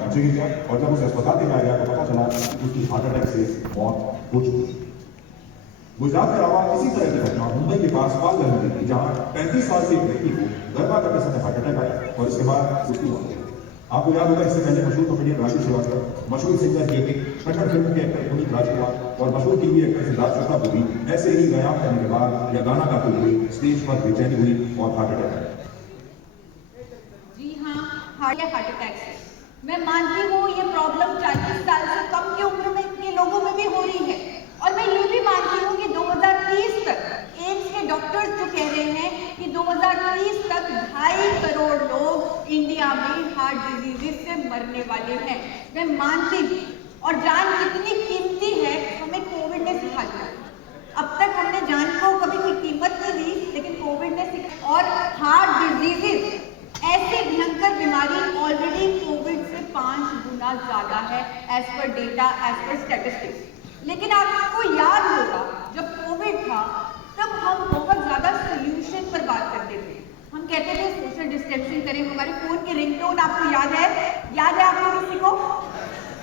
Injury किया और जब उसे अस्पताल में लाया गया तो पता चला कि उसकी हार्ट अटैक से मौत हो चुकी थी। गुजरात के अलावा इसी तरह की घटना मुंबई के पास पालघर में थी, जहां 35 साल के एक व्यक्ति को गरबा करते समय हार्ट अटैक आया और इसके बाद उसकी मौत हो गई। आपको याद होगा इससे पहले मशहूर कॉमेडियन राजू श्रीवास्तव, मशहूर सिंगर के कन्नड़ फिल्म के एक्टर पुनीत राजकुमार और मशहूर टीवी एक्टर सिद्धार्थ शुक्ला को भी ऐसे ही व्यायाम करने के बाद या गाना गाते हुए स्टेज पर बेचैनी हुई और हार्ट अटैक आया। जी हाँ, हार्ट अटैक से मैं मानती हूँ ये प्रॉब्लम 40 साल से कम की उम्र में के लोगों में भी हो रही है और मैं ये भी मानती हूँ कि 2030 तक एम्स के डॉक्टर्स जो कह रहे हैं कि 2030 तक 2.5 करोड़ लोग इंडिया में हार्ट डिजीज से मरने वाले हैं। मैं मानती हूँ और जान कितनी कीमती है हमें कोविड ने सिखा दिया। अब तक हमने जान को कभी कोई कीमत नहीं दी, लेकिन कोविड ने सिखा। और हार्ट डिजीजेस ऐसी भयंकर बीमारी ऑलरेडी कोविड से 5 गुना ज्यादा है as per data, as per statistics. लेकिन आपको याद होगा जब कोविड था तब हम बहुत ज्यादा सोल्यूशन पर बात करते थे। हम कहते थे सोशल डिस्टेंसिंग करें, हमारे फोन के रिंगटोन आपको याद है आपको किसी को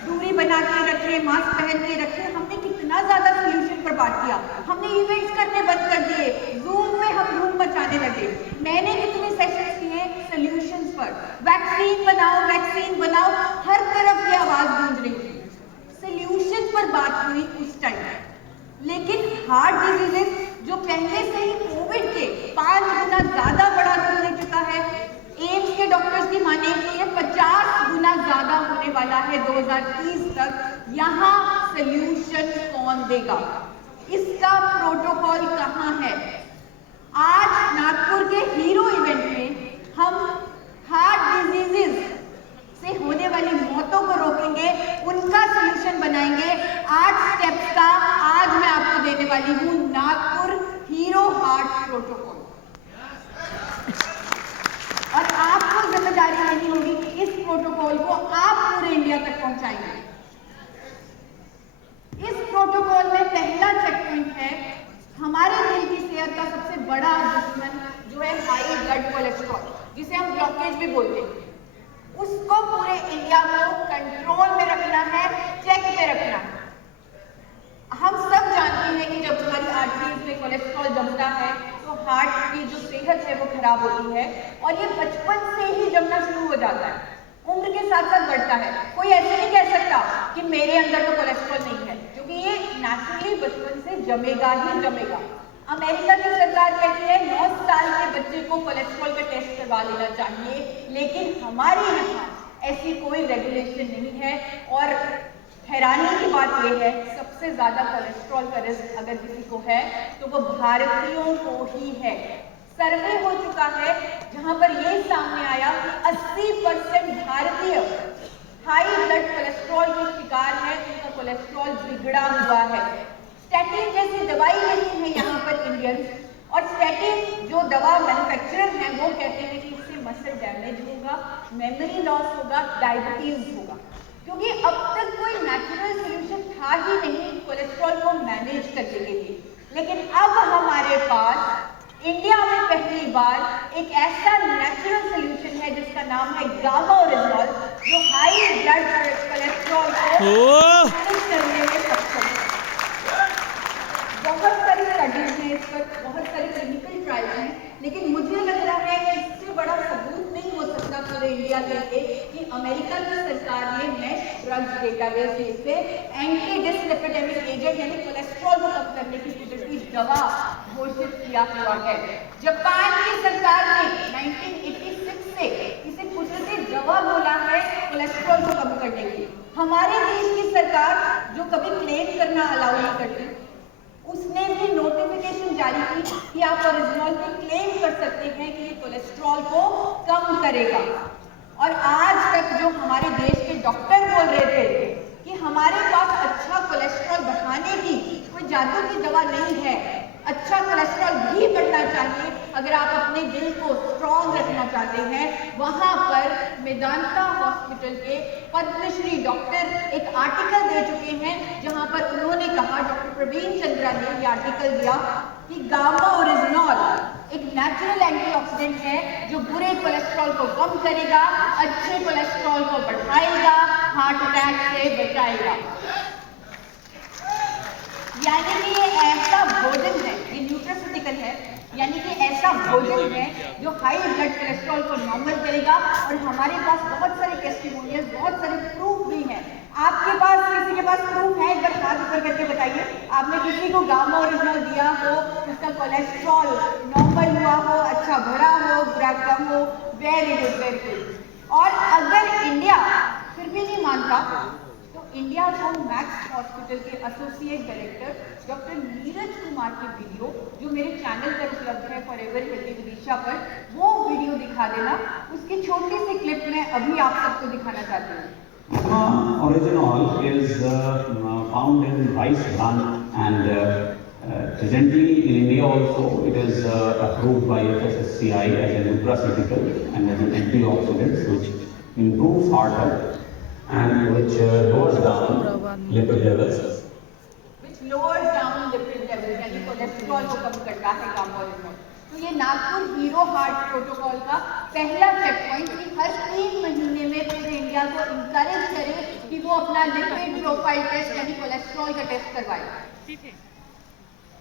दूरी बना के रखें, मास्क पहन के रखें। हमने कितना ज्यादा सोल्यूशन पर बात किया। हमने इवेंट्स करने बंद कर दिए, जूम में हम धूम मचाने लगे। मैंने कितने सेशंस किए सोल्यूशंस पर, वैक्सीन बनाओ, हर तरफ ये आवाज गूंज रही थी। सोल्यूशन पर बात हुई उस टाइम। लेकिन हार्ट डिजीजेस जो पहले से ही कोविड के 5 गुना ज्यादा बड़ा रूप ले चुका है, एम्स के डॉक्टर्स की माने तो ये 50 गुना ज्यादा होने वाला है 2030 तक। यहाँ सोल्यूशन कौन देगा? इसका प्रोटोकॉल कहाँ है? आज नागपुर के हीरो इवेंट में हम हार्ट डिजीजेस से होने वाली मौतों को रोकेंगे, उनका सोल्यूशन बनाएंगे। 8 स्टेप्स का आज मैं आपको देने वाली हूँ नागपुर हीरो हार्ट प्रोटोकॉल। और आपको जिम्मेदारी लेनी होगी कि इस प्रोटोकॉल को आप पूरे इंडिया तक पहुंचाएंगे। इस प्रोटोकॉल में पहला चेक पॉइंट है हमारे दिल की सेहत का सबसे बड़ा दुश्मन जो है हाई ब्लड कोलेस्ट्रॉल, जिसे हम ब्लॉकेज भी बोलते हैं। उसको पूरे इंडिया को कंट्रोल में रखना है, चेक पे रखना है। हम सब जानते हैं कि जब हमारी आर्टरीज में कोलेस्ट्रॉल जमता है तो हार्ट की जो सेहत है वो खराब होती है और ये बचपन से ही जमना शुरू हो जाता है, उम्र के साथ साथ बढ़ता है। कोई ऐसे नहीं कह सकता कि मेरे अंदर तो कोलेस्ट्रॉल नहीं है, क्योंकि ये नेचुरली बचपन से जमेगा ही जमेगा। अमेरिका की सरकार कहती है 9 साल के बच्चे को कोलेस्ट्रॉल का टेस्ट करवा लेना चाहिए, लेकिन हमारे यहाँ ऐसी कोई रेगुलेशन नहीं है। और हैरानी की बात यह है सबसे ज्यादा कोलेस्ट्रॉल का रिस्क अगर किसी को है तो वो भारतीयों को ही है। सर्वे हो चुका है जहां पर यह सामने आया कि 80% भारतीय हाई ब्लड कोलेस्ट्रॉल के शिकार है, उनका कोलेस्ट्रॉल बिगड़ा हुआ है। स्टैटिन जैसी दवाई नहीं है यहाँ पर इंडियंस, और स्टैटिन जो दवा मैन्युफैक्चरर हैं वो कहते हैं कि इससे मसल डैमेज होगा, मेमोरी लॉस होगा, डायबिटीज होगा, क्योंकि अब तक कोई नेचुरल सोल्यूशन था ही नहीं कोलेस्ट्रॉल को मैनेज करने के लिए। लेकिन अब हमारे पास इंडिया में पहली बार एक ऐसा नेचुरल सोल्यूशन है जिसका नाम है गामा ओरिजिनॉल, जो हाई ब्लड कोलेस्ट्रॉल को मैनेज करने में सक्षम है। बहुत सारी स्टडीज हैं इस पर, बहुत सारे क्लिनिकल ट्रायल्स हैं, लेकिन मुझे लग रहा है कि इससे बड़ा सबूत नहीं हो सकता पूरे इंडिया के लिए कि अमेरिका की सरकार ने नेशनल ड्रग्स डेटाबेस से एंटी डिसलिपिडेमिक एजेंट यानी कोलेस्ट्रॉल को कम करने की कुदरती दवा घोषित किया हुआ है। जापान की सरकार ने 1986 से इसे कुदरती दवा बोला है कोलेस्ट्रॉल को कम करने के लिए। हमारे देश की सरकार जो कभी क्लेम करना अलाउ नहीं करती, उसने भी नोटिफिकेशन जारी की कि आप ओरिजिनॉल पे क्लेम कर सकते हैं कि ये कोलेस्ट्रॉल को कम करेगा। और आज तक जो हमारे देश के डॉक्टर बोल रहे थे कि हमारे पास अच्छा कोलेस्ट्रॉल बढ़ाने की कोई जादू की दवा नहीं है, अच्छा कोलेस्ट्रॉल भी बढ़ना चाहिए अगर आप अपने दिल को स्ट्रॉन्ग रखना चाहते हैं। वहां पर मेदांता हॉस्पिटल के पद्मश्री डॉक्टर एक आर्टिकल दे चुके हैं जहां पर उन्होंने कहा, डॉक्टर प्रवीण चंद्रा ने ये आर्टिकल दिया कि गामा ओरिजिनॉल एक नेचुरल एंटीऑक्सीडेंट है जो बुरे कोलेस्ट्रॉल को कम करेगा, अच्छे कोलेस्ट्रॉल को बढ़ाएगा, हार्ट अटैक से बचाएगा। यानी कि ये ऐसा भोजन है, ये न्यूट्रास्यूटिकल है, यानी कि ऐसा भोजन है जो हाई ब्लड कोलेस्ट्रॉल को नॉर्मल करेगा। और हमारे पास बहुत सारे टेस्टिमोनियल्स, बहुत सारे प्रूफ भी हैं। आपके पास, किसी के पास प्रूफ है? एक बार हाथ ऊपर करके बताइए। आपने किसी को गामा ओरिजिनल दिया हो, उसका कोलेस्ट्रॉल नॉर्मल हुआ हो, अच्छा भरा हो, बुरा कम हो, वेरी गुड, वेरी गुड। और अगर इंडिया फिर भी नहीं मानता तो इंडिया को मैक्स हॉस्पिटल के associate director doctor Neeraj Kumar की वीडियो, जो मेरे चैनल पर उपलब्ध है फॉरएवर हेल्दी विदिशा पर, वो वीडियो दिखा देना। उसकी छोटी सी क्लिप में अभी आप सबको दिखाना चाहती हूँ। Original is found in rice bran, and presently in India also it is approved by FSSCI as a nutraceutical and as an antioxidant which improves heart health and which lowers down lipid levels. Which lowers down lipid levels, यानी cholesterol को कम करता है gamma original. तो ये Nagpur hero heart protocol का पहला check point कि हर 3 महीने में पूरे इंडिया को इंकरेज करे कि वो अपना लिपिड प्रोफाइल टेस्ट यानी कोलेस्ट्रॉल का टेस्ट करवाए।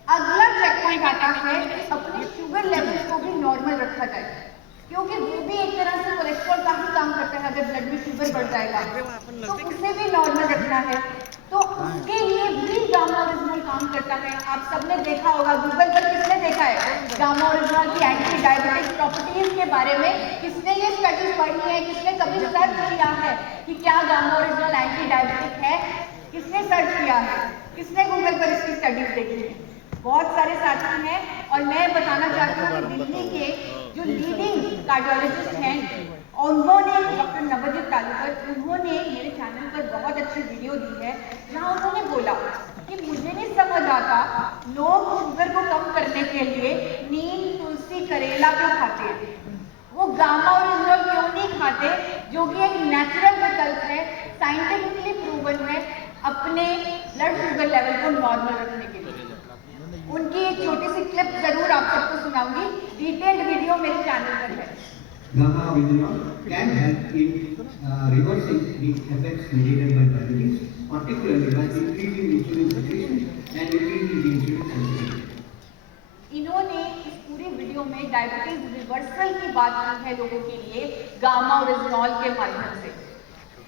अगला चेक पॉइंट आता है कि अपने शुगर लेवल्स को भी नॉर्मल रखा जाए, क्योंकि वो भी एक तरह से कोलेस्ट्रॉल का ही काम करता है। अगर ब्लड में शुगर बढ़ जाएगा तो उसे भी नॉर्मल रखना है, तो उसके लिए भी गामा ओरिजिनल काम करता है। आप सबने देखा होगा, गूगल पर किसने देखा है गामा ओरिजिनल की एंटी डायबिटिक प्रॉपर्टीज के बारे में? किसने ये स्टडीज पढ़ी है? किसने कभी सर्च किया है कि क्या गामा ओरिजिनल एंटी डायबिटिक है? किसने सर्च किया है? किसने गूगल पर इसकी स्टडीज देखी है? बहुत सारे साथी हैं। और मैं बताना चाहती हूँ कि दिल्ली के जो लीडिंग कार्डियोलॉजिस्ट हैं, उन्होंने, डॉक्टर नवजीत तालुकर, उन्होंने मेरे चैनल पर बहुत अच्छी वीडियो दी है जहाँ उन्होंने बोला कि मुझे नहीं समझ आता लोग शुगर को कम करने के लिए नीम, तुलसी, करेला क्यों खाते हैं, वो गामा ओरिजिनल क्यों नहीं खाते, जो कि एक नेचुरल विकल्प है, साइंटिफिकली प्रूवन है अपने ब्लड शुगर लेवल को नॉर्मल रखने के लिए। उनकी एक छोटी सी क्लिप जरूर आप सबको सुनाऊंगी, डिटेल्ड वीडियो मेरे चैनल पर है। Gamma orygenol can help in reversing the effects mediated by diabetes, particularly by increasing insulin secretion and increasing the insulin sensitivity. इन्होंने इस पूरी वीडियो में डायबिटीज रिवर्सल की बात की है लोगों के लिए गामा ओरिजिनॉल के माध्यम से।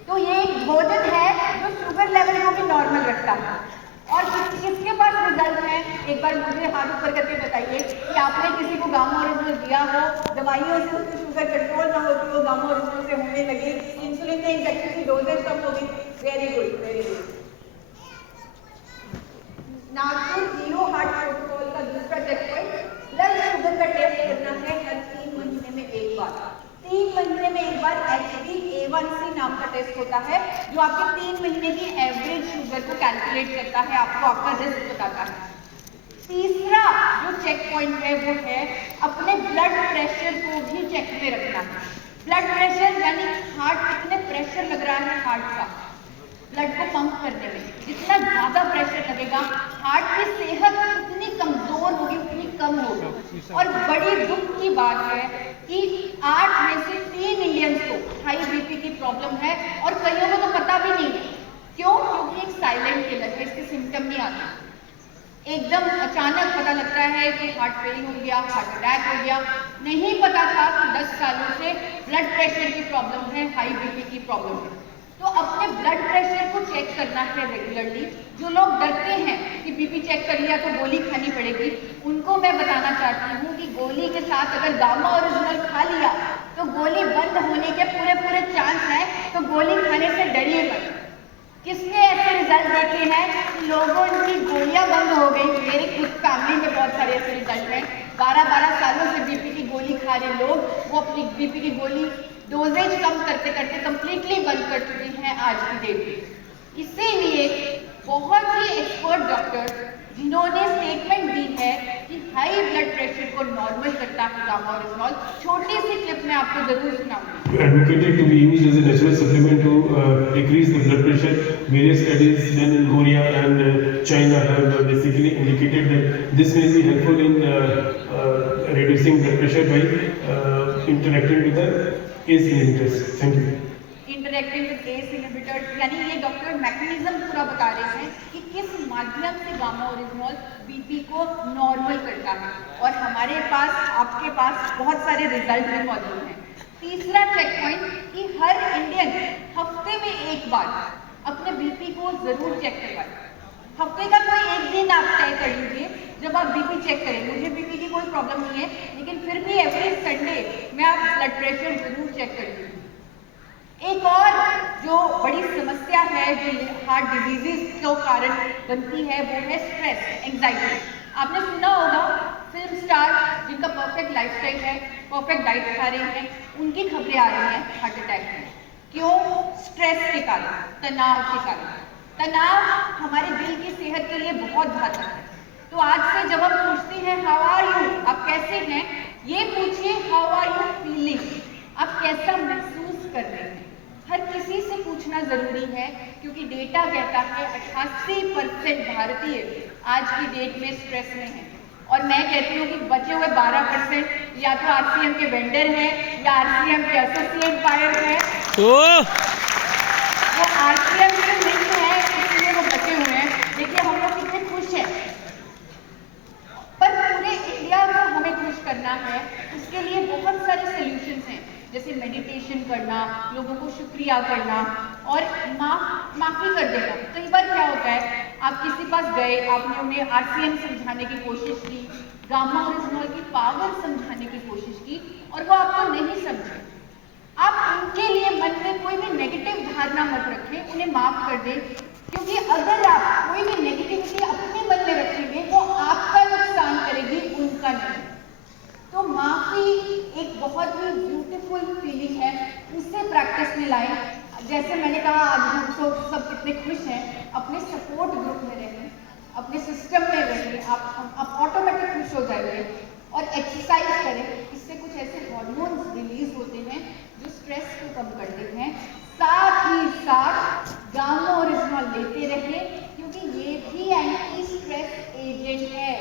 तो ये एक भोजन है जो शुगर लेवल को भी नॉर्मल रखता है। और किसके पास रिजल्ट है? एक बार मुझे हाथ ऊपर करके बताइए कि आपने किसी को गामा ओरिजिनल दिया हो, दवाइयों से उसकी शुगर कंट्रोल ना होती हो, गामा ओरिजिनल से होने लगी, इंसुलिन के इंजेक्शन की डोजेज कम होगी। Very good, very good. Nagpur hero heart protocol का दूसरा चेक पॉइंट, ब्लड शुगर का टेस्ट करना है हर 3 महीने में एक बार। 3 महीने में एक बार HbA1c नाम का टेस्ट होता है, जो आपके 3 महीने की एवरेज शुगर को कैलकुलेट करता है, आपको आपका रिस्क बताता है। तीसरा जो चेक पॉइंट है वो है अपने ब्लड प्रेशर को भी चेक में रखना है। ब्लड प्रेशर यानी हार्ट, कितने प्रेशर लग रहा है हार्ट का ब्लड को पंप करने में। जितना ज्यादा प्रेशर लगेगा हार्ट की सेहत उतनी कमजोर होगी, उतनी कम होगी। और बड़ी दुख की बात है कि 8 में से 3 इंडियंस को हाई बीपी की प्रॉब्लम है, और कईयों को तो पता भी नहीं है। क्यों? क्योंकि एक साइलेंट किलर है, इसके सिम्टम नहीं आते, एकदम अचानक पता लगता है कि हार्ट फेल हो गया, हार्ट अटैक हो गया। नहीं पता था कि 10 सालों से ब्लड प्रेशर की प्रॉब्लम है, हाई बीपी की प्रॉब्लम है। तो अपने ब्लड प्रेशर को चेक करना है रेगुलरली। जो लोग डरते हैं कि बीपी चेक कर लिया तो गोली खानी पड़ेगी, उनको मैं बताना चाहती हूँ कि गोली के साथ अगर गामा ओरिजिनल खा लिया तो गोली बंद होने के पूरे चांस हैं, तो गोली खाने से डरिए मत। किसने ऐसे रिजल्ट देखे हैं लोगों की गोलियां बंद हो गई? मेरी खुद फैमिली में बहुत सारे ऐसे रिजल्ट हैं। 12-12 सालों से बीपी की गोली खा रहे लोग, वो अपनी बीपी की गोली डोजेज कम करते करते कंप्लीटली बंद कर चुके हैं आज की डेट में। इसीलिए बहुत ही एक्सपर्ट डॉक्टर जिन्होंने स्टेटमेंट दी है कि हाई ब्लड प्रेशर को नॉर्मल करता है गामा ओरिजिनल, छोटी सी क्लिप में आपको जरूर सुनाऊंगी। Advocated to be used as a natural supplement to decrease the blood pressure. Various studies done in Korea and China have basically indicated that this may be helpful in reducing blood pressure by interacting with the ACE inhibitors. Thank you. Interacting with S inhibitors, यानी ये doctor mechanism पूरा बता रहे हैं कि किस माध्यम से गामा ओरिजिनॉल बीपी को नॉर्मल करता है, और हमारे पास, आपके पास बहुत सारे रिजल्ट भी मौजूद हैं। तीसरा चेक पॉइंट कि हर इंडियन हफ्ते में एक बार अपने बीपी को जरूर चेक करवाएं। हफ्ते का कोई एक दिन आप तय कर लीजिए जब आप बीपी चेक करें। मुझे बीपी की कोई प्रॉब्लम नहीं है, लेकिन फिर भी एवरी संडे में आप ब्लड प्रेशर जरूर चेक कर लीजिए। एक और जो बड़ी समस्या है जो हार्ट डिजीजेस के कारण बनती है वो है स्ट्रेस, एंजाइटी। आपने सुना होगा फिल्म स्टार जिनका परफेक्ट लाइफस्टाइल है, परफेक्ट डाइट खा रहे हैं, उनकी खबरें आ रही हैं हार्ट अटैक में। क्यों? स्ट्रेस के कारण, तनाव के कारण। तनाव हमारे दिल की सेहत के लिए बहुत घातक है। तो आज से जब हम पूछते हैं हाउ आर यू, आप कैसे हैं, ये पूछिए हाउ आर यू फीलिंग, आप कैसा महसूस कर रहे हैं। हर किसी से पूछना जरूरी है, क्योंकि डेटा कहता है 88% भारतीय आज की डेट में स्ट्रेस में है। और मैं कहती हूँ कि बचे हुए 12% या तो आरसीएम के वेंडर हैं या आरसीएम के एसोसिएट बायर हैं। वो आरसीएम के नहीं है, इसलिए वो बचे हुए हैं। देखिए हम लोग कितने खुश हैं, पर पूरे इंडिया को हमें खुश करना है। उसके लिए बहुत सारे सॉल्यूशंस हैं, जैसे मेडिटेशन करना, लोगों को शुक्रिया करना और माफ़ी कर देना। कई बार क्या होता है, आप किसी पास गए, आपने उन्हें आरसीएम समझाने की कोशिश की, गामा ओरिजिनॉल की पावर समझाने की कोशिश की और वो आपको नहीं समझे। आप उनके लिए मन में कोई भी नेगेटिव धारणा मत रखें, उन्हें माफ कर दें, क्योंकि अगर आप कोई भी नेगेटिविटी अपने मन में रखेंगे वो आपका नुकसान करेगी, उनका नहीं। तो माफी एक बहुत ही ब्यूटीफुल फीलिंग है, उसे प्रैक्टिस में लाएं। जैसे मैंने कहा आज हम सब कितने खुश हैं, अपने सपोर्ट ग्रुप में रहें, अपने सिस्टम में रहें, आप ऑटोमेटिक खुश हो जाएंगे। और एक्सरसाइज करें, इससे कुछ ऐसे हार्मोन्स रिलीज होते हैं जो स्ट्रेस को कम करते हैं। साथ ही साथ गामा ओरिजिनॉल लेते रहें, क्योंकि ये भी एंटी स्ट्रेस एजेंट है,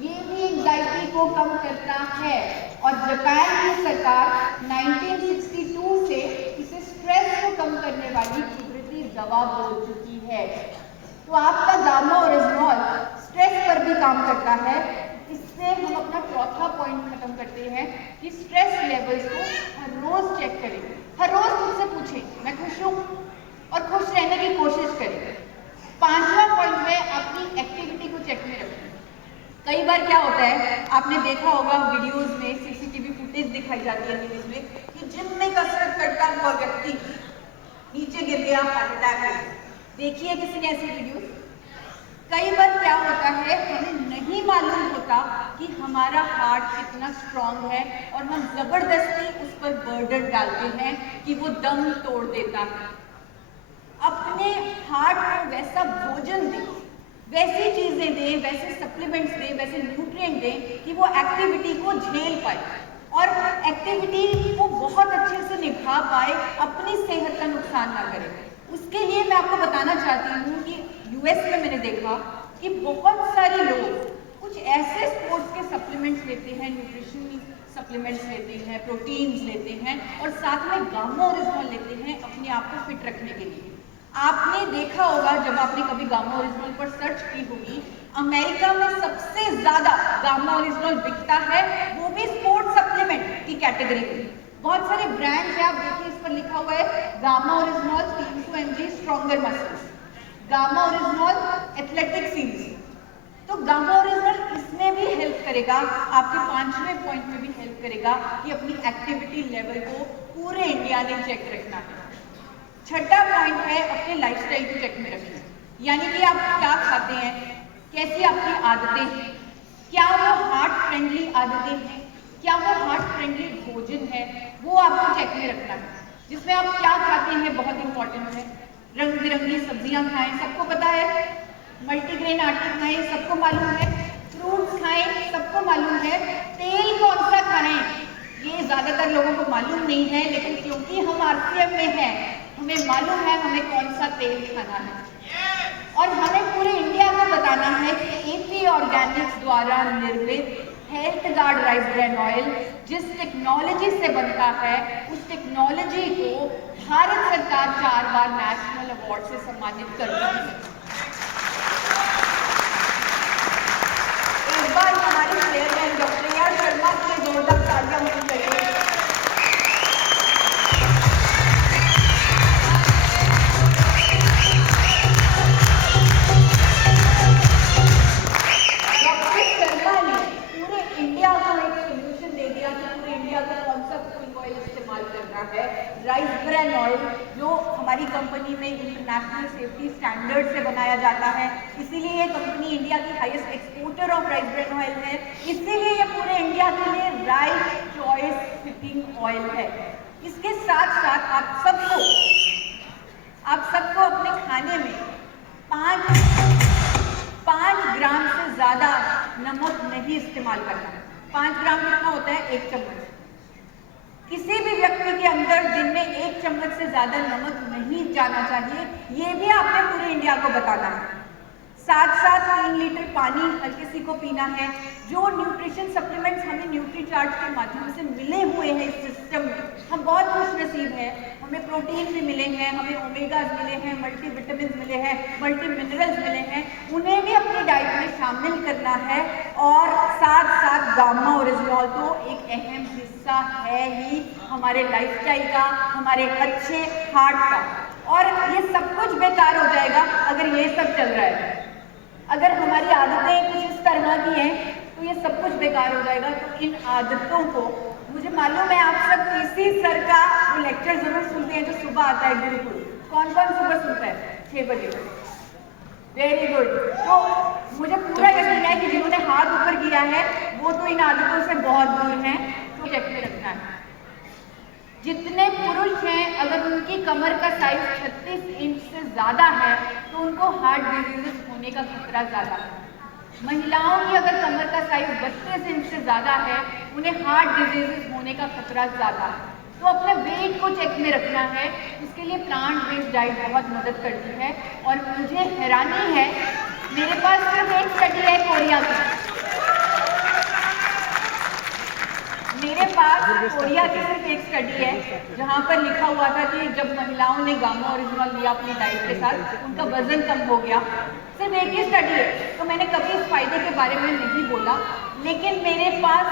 ये भी एंजाइटी को कम करता है। और जापान की सरकार 1962 से इसे स्ट्रेस को कम करने वाली कुदरती दवा बोल चुकी है। तो आपका गामा ओरिजिनॉल स्ट्रेस पर भी काम करता है। इससे हम अपना चौथा पॉइंट खत्म करते हैं कि स्ट्रेस लेवल्स को हर रोज चेक करें। हर रोज मुझसे पूछें मैं खुश हूँ और खुश रहने की कोशिश करें। पांचवा पॉइंट है अपनी एक्टिविटी को चेक में रखें। कई बार क्या होता है, आपने देखा होगा वीडियोस में, सीसीटीवी फुटेज दिखाई जाती है न्यूज में, कि जिम में कसरत करता हुआ व्यक्ति नीचे गिर गया, हार्ट अटैक है। देखिए किसी ने ऐसी वीडियो। कई बार क्या होता है, हमें नहीं मालूम होता कि हमारा हार्ट कितना स्ट्रांग है और हम जबरदस्ती उस पर बर्डन डालते हैं कि वो दम तोड़ देता है। अपने हार्ट को वैसा भोजन दें, वैसी चीजें दें, वैसे सप्लीमेंट्स दें, वैसे न्यूट्रिएंट दें कि वो एक्टिविटी को झेल पाए और एक्टिविटी को बहुत अच्छे से निभा पाए, अपनी सेहत का नुकसान ना करे। उसके लिए मैं आपको बताना चाहती हूँ कि यूएस में मैंने देखा कि बहुत सारे लोग कुछ ऐसे स्पोर्ट्स के सप्लीमेंट्स लेते हैं, न्यूट्रिशन सप्लीमेंट्स लेते हैं, प्रोटीन्स लेते हैं और साथ में गामा ओरिजिनॉल लेते हैं अपने आप को फिट रखने के लिए। आपने देखा होगा, जब आपने कभी गामा ओरिजिनॉल पर सर्च की होगी, अमेरिका में सबसे ज्यादा गामा ओरिजिनॉल बिकता है, वो भी स्पोर्ट्स सप्लीमेंट की कैटेगरी में। बहुत सारे ब्रांड्स हैं, आप देखिए इस पर लिखा हुआ है gamma oryzanol 300 mg stronger muscles, gamma oryzanol athletic series. तो गामा ओरिजिनॉल इसमें भी हेल्प करेगा, आपके पांचवें पॉइंट में भी हेल्प करेगा कि अपनी एक्टिविटी लेवल को पूरे इंडिया ने चेक रखना है। छठा पॉइंट है अपने लाइफस्टाइल को चेक में रखना, यानी कि आप क्या खाते हैं, कैसी आपकी आदतें हैं, क्या वो हार्ट फ्रेंडली आदतें हैं, क्या वो हार्ट फ्रेंडली भोजन है, वो आपको चेक में रखना है। जिसमें आप क्या खाते हैं बहुत इंपॉर्टेंट है। रंग बिरंगी सब्जियां खाएं, सबको पता है। मल्टीग्रेन आटे खाएं, सबको मालूम है। फ्रूट्स खाएं, सबको मालूम है। तेल कौन सा खाएं, ये ज्यादातर लोगों को मालूम नहीं है, लेकिन क्योंकि हम आरसीएम में हैं, हमें मालूम है हमें कौन सा तेल खाना है। और हमें पूरे इंडिया को बताना है कि एपी ऑर्गेनिक्स द्वारा निर्मित health guard rice bran oil, जिस टेक्नोलॉजी से बनता है उस टेक्नोलॉजी को भारत सरकार 4 बार नेशनल अवार्ड से सम्मानित करती है। एक बार हमारे chairman doctor A R Sharma के जोरदार तालियां होनी चाहिए। राइस ब्रैन ऑयल जो हमारी कंपनी में इंटरनेशनल सेफ्टी स्टैंडर्ड से बनाया जाता है, इसीलिए ये कंपनी इंडिया की highest exporter of rice bran oil है, इसीलिए ये पूरे इंडिया के लिए राइट चॉइस फिटिंग ऑयल है। इसके साथ साथ आप सबको अपने खाने में 5 ग्राम से ज़्यादा नमक नहीं इस्तेमाल करना है। 5 ग्राम कितना होता है? 1 चम्मच। किसी भी व्यक्ति के अंदर दिन में 1 चम्मच से ज़्यादा नमक नहीं जाना चाहिए, ये भी आपने पूरे इंडिया को बताना है। साथ 3 लीटर पानी हर किसी को पीना है। जो न्यूट्रिशन सप्लीमेंट्स हमें न्यूट्री चार्ट के माध्यम से मिले हुए हैं इस सिस्टम में, हम बहुत खुश नसीब हैं। हमें प्रोटीन भी मिले हैं, हमें ओमेगाज मिले हैं, मल्टीविटामिन मिले हैं, मल्टी मिनरल्स मिले हैं, उन्हें भी अपनी डाइट में शामिल करना है। और साथ गामा ओरिजिनॉल तो एक अहम हिस्सा है ही हमारे लाइफस्टाइल का, हमारे अच्छे हार्ट का। और ये सब कुछ बेकार हो जाएगा अगर ये सब चल रहा है। अगर हमारी आदतें कुछ इस तरह की हैं तो ये सब कुछ बेकार हो जाएगा। तो इन आदतों को, मुझे मालूम है आप सब इसी सर का वो लेक्चर जरूर सुनते हैं जो सुबह आता है गुरुकुल। कौन सुबह सुनता है? 6 बजे। Very good. तो मुझे पूरा यकीन है कि जिन्होंने हाथ ऊपर किया है वो तो इन आदतों से बहुत दूर हैं। तो चेक में रखना है। जितने पुरुष हैं अगर उनकी कमर का साइज 36 इंच से ज़्यादा है तो उनको हार्ट डिजीजेस होने का खतरा ज़्यादा है। महिलाओं की अगर कमर का साइज 32 इंच से ज़्यादा है उन्हें हार्ट डिजीजेस होने का खतरा ज़्यादा है। तो अपने वेट को चेक में रखना है, इसके लिए प्लांट बेस्ड डाइट बहुत मदद करती है। और मुझे हैरानी है, मेरे पास सिर्फ एक स्टडी है कोरिया की, मेरे पास कोरिया की सिर्फ एक स्टडी है जहाँ पर लिखा हुआ था कि जब महिलाओं ने गामा ओरिजिनल लिया अपनी डाइट के साथ उनका वजन कम हो गया। सिर्फ एक ही स्टडी है, तो मैंने कभी इस फायदे के बारे में नहीं बोला। लेकिन मेरे पास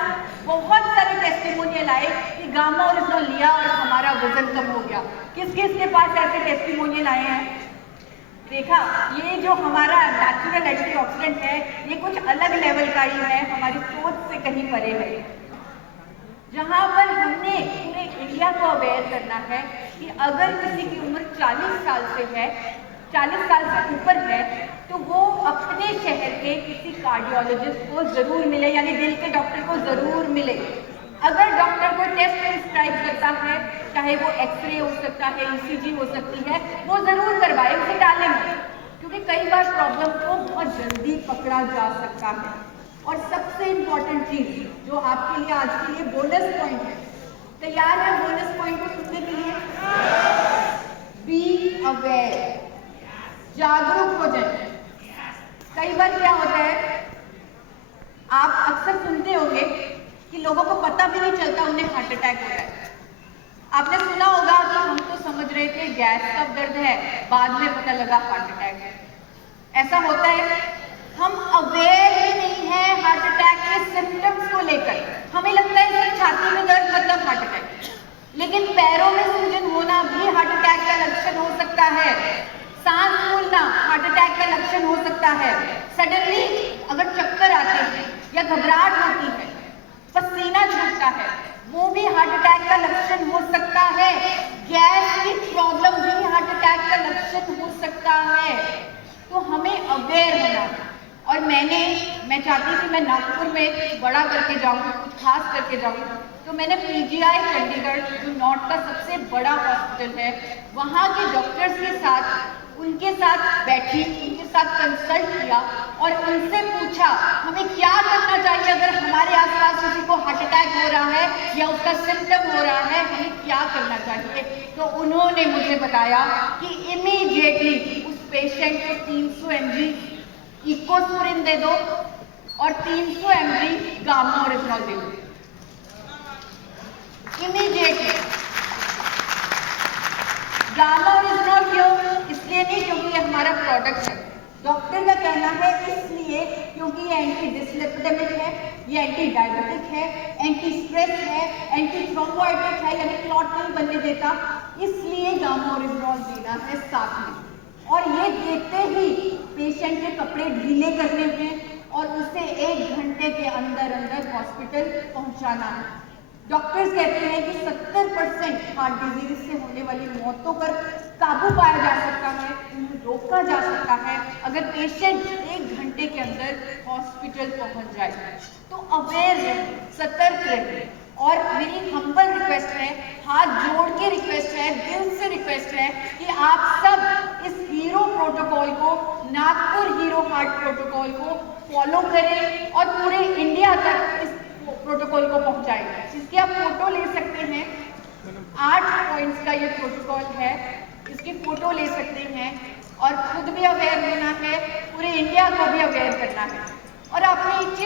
बहुत सारे टेस्टिमोनियल आए कि गामा ओरिजिनल लिया और हमारा वजन कम हो गया। किस किस के पास ऐसे टेस्टिमोनियल आए हैं? देखा, ये जो हमारा नेचुरल एंटीऑक्सीडेंट है ये कुछ अलग लेवल का ही है, हमारी सोच से कहीं परे है। जहाँ पर हमने पूरे इंडिया को अवेयर करना है कि अगर किसी की उम्र 40 साल से है, 40 साल से ऊपर है, तो वो अपने शहर के किसी कार्डियोलॉजिस्ट को ज़रूर मिले, यानी दिल के डॉक्टर को ज़रूर मिले। अगर डॉक्टर को टेस्ट प्रिस्क्राइब करता है, चाहे वो एक्सरे हो सकता है, ECG हो सकती है, वो ज़रूर करवाए, उसे टाले मत, क्योंकि कई बार प्रॉब्लम को बहुत जल्दी पकड़ा जा सकता है। और सबसे इम्पॉर्टेंट चीज जो आपके लिए आज के लिए बोनस पॉइंट है, तैयार है बोनस पॉइंट को सुनने के लिए? बी अवेयर, जागरूक हो जाए। कई बार क्या होता है, आप अक्सर सुनते होंगे कि लोगों को पता भी नहीं चलता उन्हें हार्ट अटैक हो रहा है। आपने सुना होगा कि हम तो समझ रहे थे गैस का दर्द है, बाद में पता लगा हार्ट अटैक है। ऐसा होता है, हम अवेयर ही नहीं है हार्ट अटैक के सिम्टम्स को लेकर। हमें लगता है कि छाती में दर्द मतलब हार्ट अटैक, लेकिन पैरों में सूजन होना भी हार्ट अटैक का लक्षण हो सकता है। सांस फूलना हार्ट अटैक का लक्षण हो सकता है। सडनली अगर चक्कर आते हैं या घबराहट होती है, पसीना छूटता है, वो भी हार्ट अटैक का लक्षण हो सकता है। गैस की प्रॉब्लम भी हार्ट अटैक का लक्षण हो सकता है। तो हमें अवेयर होना है। और मैं चाहती थी मैं नागपुर में बड़ा करके जाऊँ, कुछ खास करके जाऊँ, तो मैंने PGI चंडीगढ़ जो नॉर्थ का सबसे बड़ा हॉस्पिटल है, वहाँ के डॉक्टर्स के साथ उनके साथ बैठी, उनके साथ कंसल्ट किया और उनसे पूछा हमें क्या करना चाहिए अगर हमारे आसपास किसी को हार्ट अटैक हो रहा है या उसका सिम्टम हो रहा है, हमें क्या करना चाहिए। तो उन्होंने मुझे बताया कि इमीडिएटली उस पेशेंट को 300 mg इकोस्प्रिन दे दो और 300 mg गामा ओरिजिनल दे दो। इमीडिएटली। गामा ओरिजिनॉल क्यों? इसलिए नहीं क्योंकि ये हमारा प्रोडक्ट है, डॉक्टर का कहना है इसलिए क्योंकि ये एंटी डिसलिपिडेमिक है, ये एंटी डायबिटिक है, एंटी स्ट्रेस है, एंटी थ्रोम्बोइटिक है, यानी क्लॉट नहीं बनने देता, इसलिए गामा ओरिजिनॉल देना है साथ में। और ये देखते ही पेशेंट के कपड़े ढीले करने हैं और उसे 1 घंटे के अंदर अंदर हॉस्पिटल पहुंचाना है। डॉक्टर्स कहते हैं कि 70% हार्ट डिजीज से होने वाली मौतों पर काबू पाया जा सकता है, उन्हें रोका जा सकता है अगर पेशेंट 1 घंटे के अंदर हॉस्पिटल पहुंच जाए। तो अवेयर रहें, सतर्क रहें। और मेरी हम्बल रिक्वेस्ट है, हाथ जोड़ के रिक्वेस्ट है, दिल से रिक्वेस्ट है कि आप सब इस हीरो प्रोटोकॉल को, नागपुर हीरो हार्ट प्रोटोकॉल को फॉलो करें और पूरे इंडिया तक इस प्रोटोकॉल को पहुंचाएं। इसकी आप फोटो ले सकते हैं, 8 पॉइंट्स का ये प्रोटोकॉल है, इसकी फोटो ले सकते हैं और खुद भी अवेयर होना है, पूरे इंडिया को भी अवेयर करना है। और अपनी